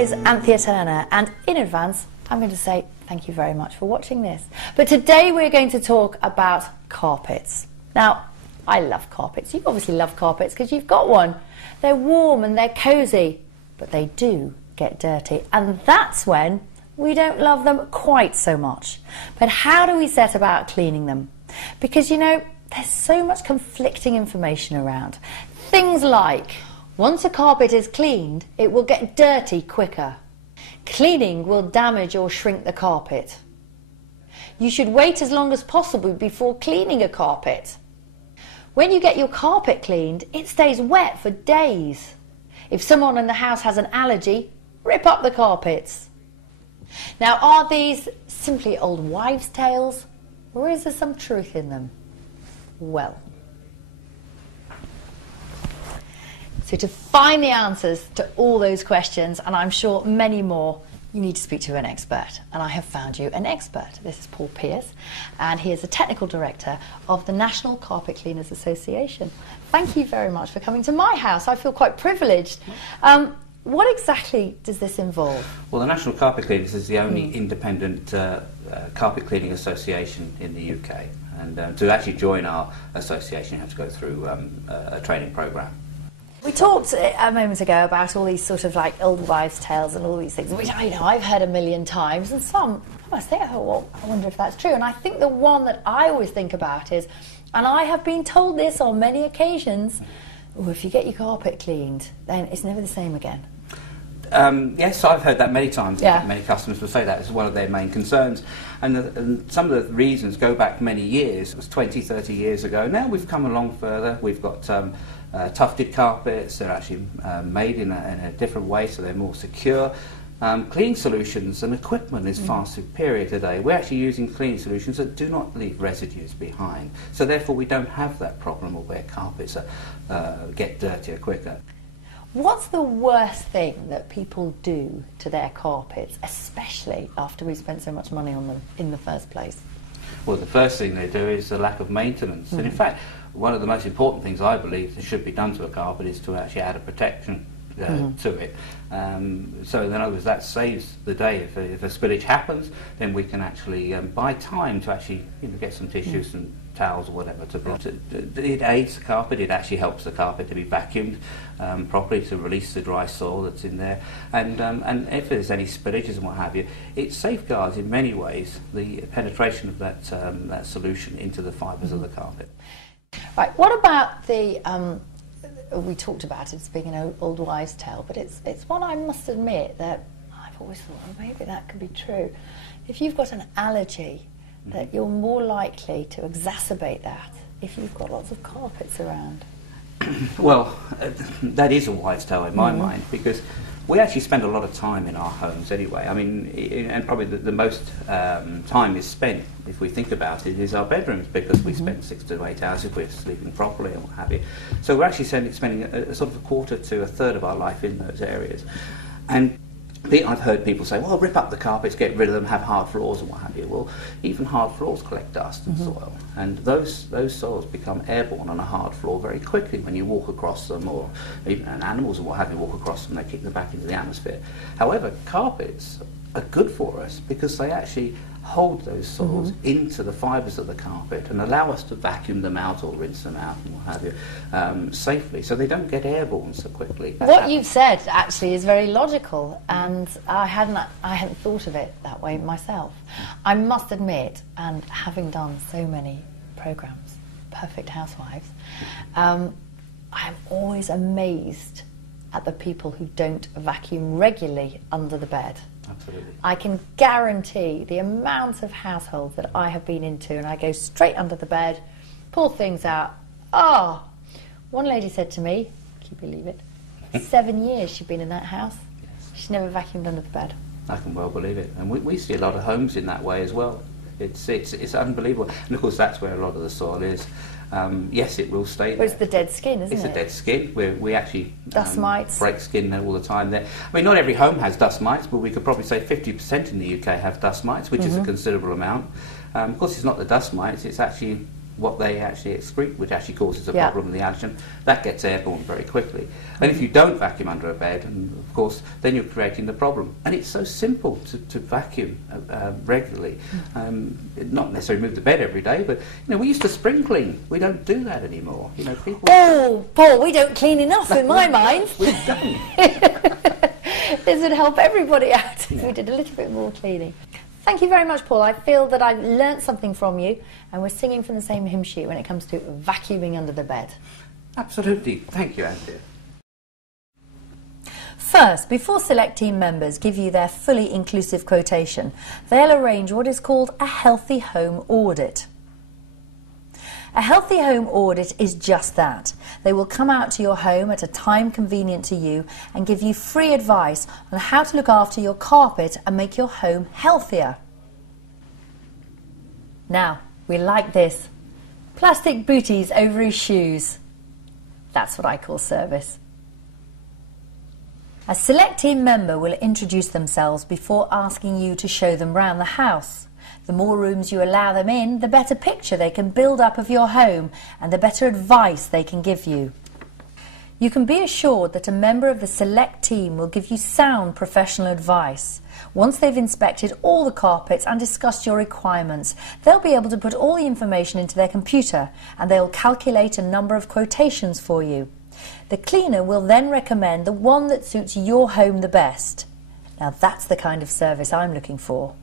is Anthea, and in advance I'm going to say thank you very much for watching this. But today we're going to talk about carpets. Now, I love carpets. You obviously love carpets because you've got one. They're warm and they're cosy, but they do get dirty, and that's when we don't love them quite so much. But how do we set about cleaning them? Because, you know, there's so much conflicting information around. Things like, once a carpet is cleaned, it will get dirty quicker. Cleaning will damage or shrink the carpet. You should wait as long as possible before cleaning a carpet. When you get your carpet cleaned, it stays wet for days. If someone in the house has an allergy, rip up the carpets. Now, are these simply old wives' tales, or is there some truth in them? Well, so to find the answers to all those questions, and I'm sure many more, you need to speak to an expert. And I have found you an expert. This is Paul Pierce, and he is the Technical Director of the National Carpet Cleaners Association. Thank you very much for coming to my house. I feel quite privileged. What exactly does this involve? Well, the National Carpet Cleaners is the only independent carpet cleaning association in the UK. And to actually join our association, you have to go through a training programme. We talked a moment ago about all these sort of like old wives' tales and all these things, which I know I've heard a million times, and some, I thought, well, I wonder if that's true. And I think the one that I always think about is, and I have been told this on many occasions, oh, if you get your carpet cleaned, then it's never the same again. Yes, I've heard that many times. Yeah. Many customers will say that as one of their main concerns. And some of the reasons go back many years. It was 20, 30 years ago. Now we've come along further. We've got tufted carpets. They're actually made in a different way, so they're more secure. Cleaning solutions and equipment is far superior today. We're actually using cleaning solutions that do not leave residues behind. So therefore we don't have that problem of where carpets get dirtier quicker. What's the worst thing that people do to their carpets, especially after we've spent so much money on them in the first place? Well, the first thing they do is the lack of maintenance. And in fact, one of the most important things I believe that should be done to a carpet is to actually add a protection to it. So in other words, that saves the day. If a spillage happens, then we can actually buy time to actually get some tissues and towels or whatever it aids the carpet. It actually helps the carpet to be vacuumed properly to release the dry soil that's in there, and if there's any spillages and what have you, it safeguards in many ways the penetration of that solution into the fibres of the carpet. Right, what about the we talked about it as being an old wives' tale, but it's one I must admit that I've always thought, well, maybe that could be true. If you've got an allergy, that you're more likely to exacerbate that if you've got lots of carpets around. Well, that is a wives' tale in my mind, because we actually spend a lot of time in our homes anyway. I mean, and probably the most time is spent, if we think about it, is our bedrooms, because we spend 6 to 8 hours if we're sleeping properly and what have you. So we're actually spending a sort of a quarter to a third of our life in those areas. And I've heard people say, well, rip up the carpets, get rid of them, have hard floors and what have you. Well, even hard floors collect dust and soil, and those soils become airborne on a hard floor very quickly when you walk across them, or even animals and what have you walk across them, they kick them back into the atmosphere. However, carpets are good for us because they actually hold those soils into the fibres of the carpet and allow us to vacuum them out or rinse them out and what have you safely, so they don't get airborne so quickly. What you've said actually is very logical, and I hadn't thought of it that way myself. I must admit, and having done so many programmes, Perfect Housewives, I'm always amazed at the people who don't vacuum regularly under the bed. Absolutely. I can guarantee the amount of households that I have been into, and I go straight under the bed, pull things out. One lady said to me, can you believe it, 7 years she'd been in that house. Yes. She's never vacuumed under the bed. I can well believe it, and we see a lot of homes in that way as well. It's unbelievable, and of course that's where a lot of the soil is. Yes, it will stay there. Well, it's the dead skin, isn't it? It's the dead skin. We actually dust mites. Break skin all the time there. I mean, not every home has dust mites, but we could probably say 50% in the UK have dust mites, which is a considerable amount. Of course, it's not the dust mites, it's actually what they actually excrete, which actually causes a Yeah. problem in the allergen. That gets airborne very quickly. And if you don't vacuum under a bed, and of course, then you're creating the problem. And it's so simple to vacuum regularly. Not necessarily move the bed every day, but we used to spring clean. We don't do that anymore. People. Oh, Paul, we don't clean enough in my mind. We don't. This would help everybody out if we did a little bit more cleaning. Thank you very much, Paul. I feel that I've learnt something from you, and we're singing from the same hymn sheet when it comes to vacuuming under the bed. Absolutely. Thank you, Anthea. First, before Select Team members give you their fully inclusive quotation, they'll arrange what is called a healthy home audit. A healthy home audit is just that. They will come out to your home at a time convenient to you and give you free advice on how to look after your carpet and make your home healthier. Now, we like this. Plastic booties over his shoes. That's what I call service. A Select Team member will introduce themselves before asking you to show them round the house. The more rooms you allow them in, the better picture they can build up of your home and the better advice they can give you. You can be assured that a member of the Select Team will give you sound professional advice. Once they've inspected all the carpets and discussed your requirements, they'll be able to put all the information into their computer and they'll calculate a number of quotations for you. The cleaner will then recommend the one that suits your home the best. Now that's the kind of service I'm looking for.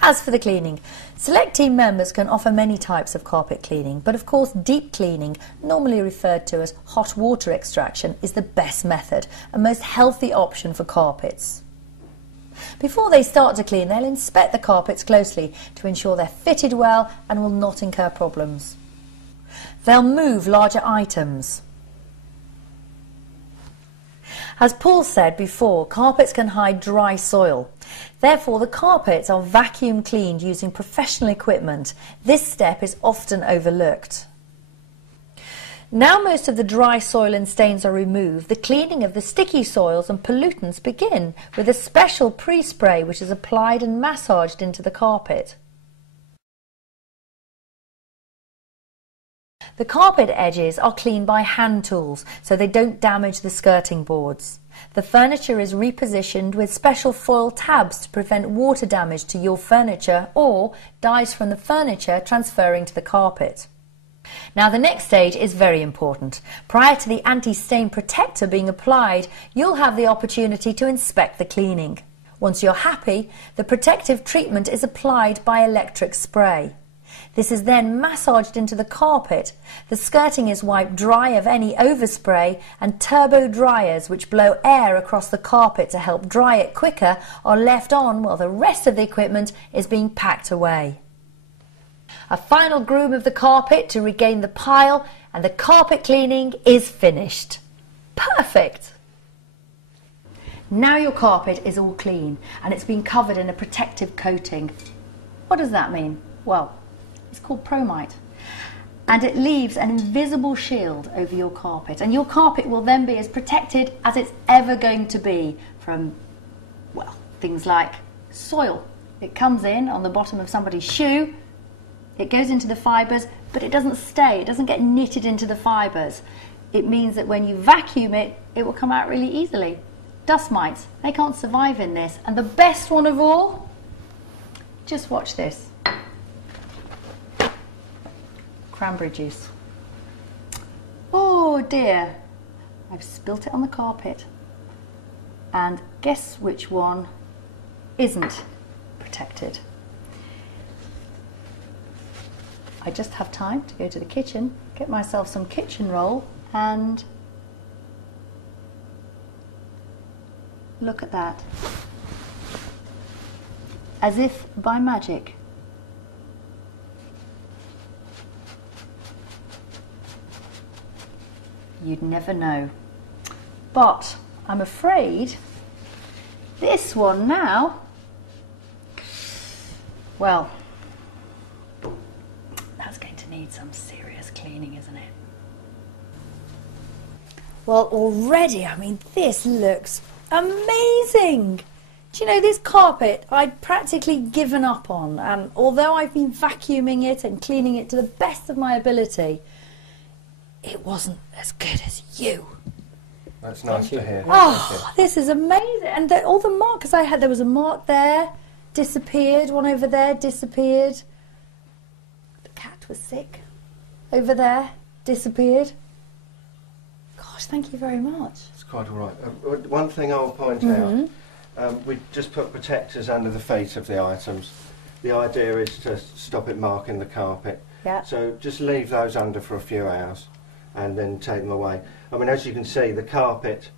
As for the cleaning, Select Team members can offer many types of carpet cleaning, but of course deep cleaning, normally referred to as hot water extraction, is the best method and most healthy option for carpets. Before they start to clean, they'll inspect the carpets closely to ensure they're fitted well and will not incur problems. They'll move larger items. As Paul said before, carpets can hide dry soil. Therefore, the carpets are vacuum cleaned using professional equipment. This step is often overlooked. Now most of the dry soil and stains are removed, the cleaning of the sticky soils and pollutants begin with a special pre-spray which is applied and massaged into the carpet. The carpet edges are cleaned by hand tools so they don't damage the skirting boards. The furniture is repositioned with special foil tabs to prevent water damage to your furniture or dyes from the furniture transferring to the carpet. Now the next stage is very important. Prior to the anti-stain protector being applied, you'll have the opportunity to inspect the cleaning. Once you're happy, the protective treatment is applied by electric spray. This is then massaged into the carpet. The skirting is wiped dry of any overspray, and turbo dryers which blow air across the carpet to help dry it quicker are left on while the rest of the equipment is being packed away. A final groom of the carpet to regain the pile, and the carpet cleaning is finished. Perfect! Now your carpet is all clean and it's been covered in a protective coating. What does that mean? Well, it's called Promite, and it leaves an invisible shield over your carpet, and your carpet will then be as protected as it's ever going to be from, well, things like soil. It comes in on the bottom of somebody's shoe, it goes into the fibres, but it doesn't stay, it doesn't get knitted into the fibres. It means that when you vacuum it, it will come out really easily. Dust mites, they can't survive in this, and the best one of all, just watch this. Cranberry juice. Oh dear, I've spilt it on the carpet. And guess which one isn't protected? I just have time to go to the kitchen, get myself some kitchen roll, and look at that. As if by magic. You'd never know. But I'm afraid this one now, well, that's going to need some serious cleaning, isn't it? Well, already, I mean, this looks amazing. Do you know, this carpet I'd practically given up on, and although I've been vacuuming it and cleaning it to the best of my ability, it wasn't as good as you. That's nice to hear. Oh, this is amazing. And all the markers I had, there was a mark there, disappeared, one over there, disappeared. The cat was sick. Over there, disappeared. Gosh, thank you very much. It's quite all right. One thing I'll point out, we just put protectors under the feet of the items. The idea is to stop it marking the carpet. Yeah. So just leave those under for a few hours and then take them away. I mean, as you can see, the carpet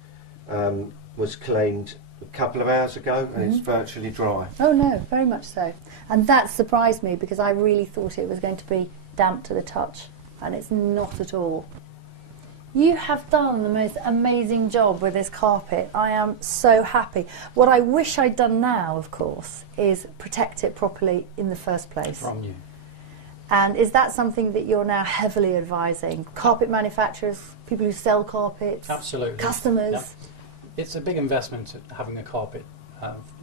was cleaned a couple of hours ago and it's virtually dry. Oh no, very much so. And that surprised me because I really thought it was going to be damp to the touch, and it's not at all. You have done the most amazing job with this carpet. I am so happy. What I wish I'd done now, of course, is protect it properly in the first place. From you. And is that something that you're now heavily advising? Carpet manufacturers, people who sell carpets? Absolutely. Customers? Yep. It's a big investment having a carpet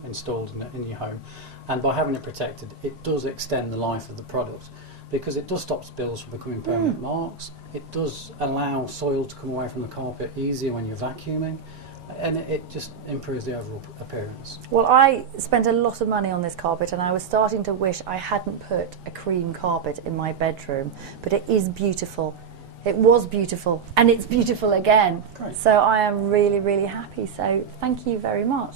installed in your home, and by having it protected, it does extend the life of the product, because it does stop spills from becoming permanent marks. It does allow soil to come away from the carpet easier when you're vacuuming, and it just improves the overall appearance. Well, I spent a lot of money on this carpet, and I was starting to wish I hadn't put a cream carpet in my bedroom, but it is beautiful. It was beautiful, and it's beautiful again. Great. So I am really, really happy. So thank you very much.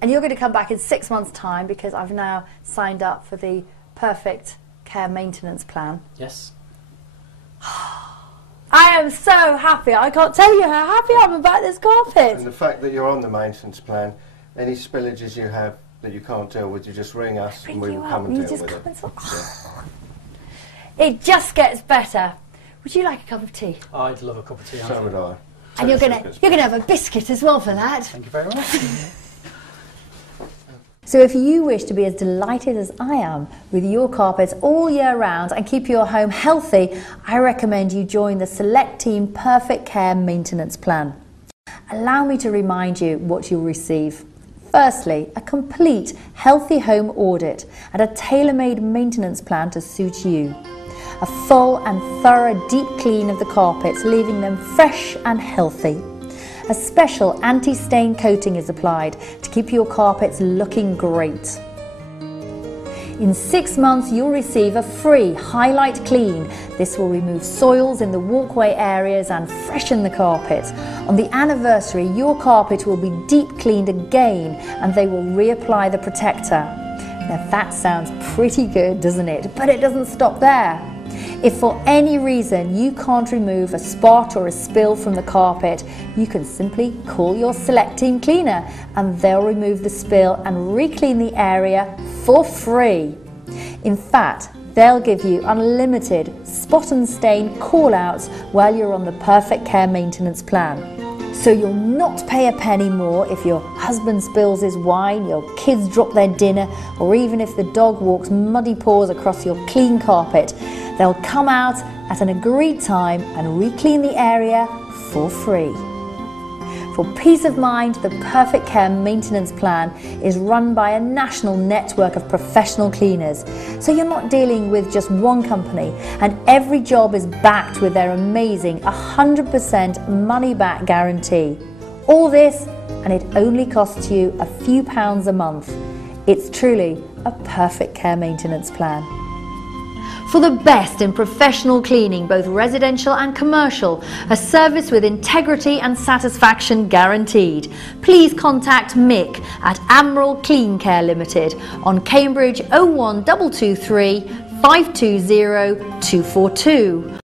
And you're going to come back in 6 months' time, because I've now signed up for the Perfect Care maintenance plan. Yes. I am so happy. I can't tell you how happy I am about this carpet. And the fact that you're on the maintenance plan, any spillages you have that you can't deal with, you just ring us and we will come and deal with it. It just gets better. Would you like a cup of tea? I'd love a cup of tea. So would I. And you're gonna have a biscuit as well for that. Thank you very much. So if you wish to be as delighted as I am with your carpets all year round and keep your home healthy, I recommend you join the Select Team Perfect Care Maintenance Plan. Allow me to remind you what you'll receive. Firstly, a complete healthy home audit and a tailor-made maintenance plan to suit you. A full and thorough deep clean of the carpets, leaving them fresh and healthy. A special anti-stain coating is applied to keep your carpets looking great. In 6 months, you'll receive a free highlight clean. This will remove soils in the walkway areas and freshen the carpet. On the anniversary, your carpet will be deep cleaned again, and they will reapply the protector. Now that sounds pretty good, doesn't it? But it doesn't stop there. If for any reason you can't remove a spot or a spill from the carpet, you can simply call your Select Team cleaner and they'll remove the spill and re-clean the area for free. In fact, they'll give you unlimited spot and stain call-outs while you're on the Perfect Care maintenance plan. So you'll not pay a penny more if your husband spills his wine, your kids drop their dinner, or even if the dog walks muddy paws across your clean carpet. They'll come out at an agreed time and re-clean the area for free. For peace of mind, the Perfect Care maintenance plan is run by a national network of professional cleaners. So you're not dealing with just one company, and every job is backed with their amazing 100% money back guarantee. All this, and it only costs you a few pounds a month. It's truly a Perfect Care maintenance plan. For the best in professional cleaning, both residential and commercial, a service with integrity and satisfaction guaranteed, please contact Mick at Admiral Kleencare Limited on Cambridge 01223 520 242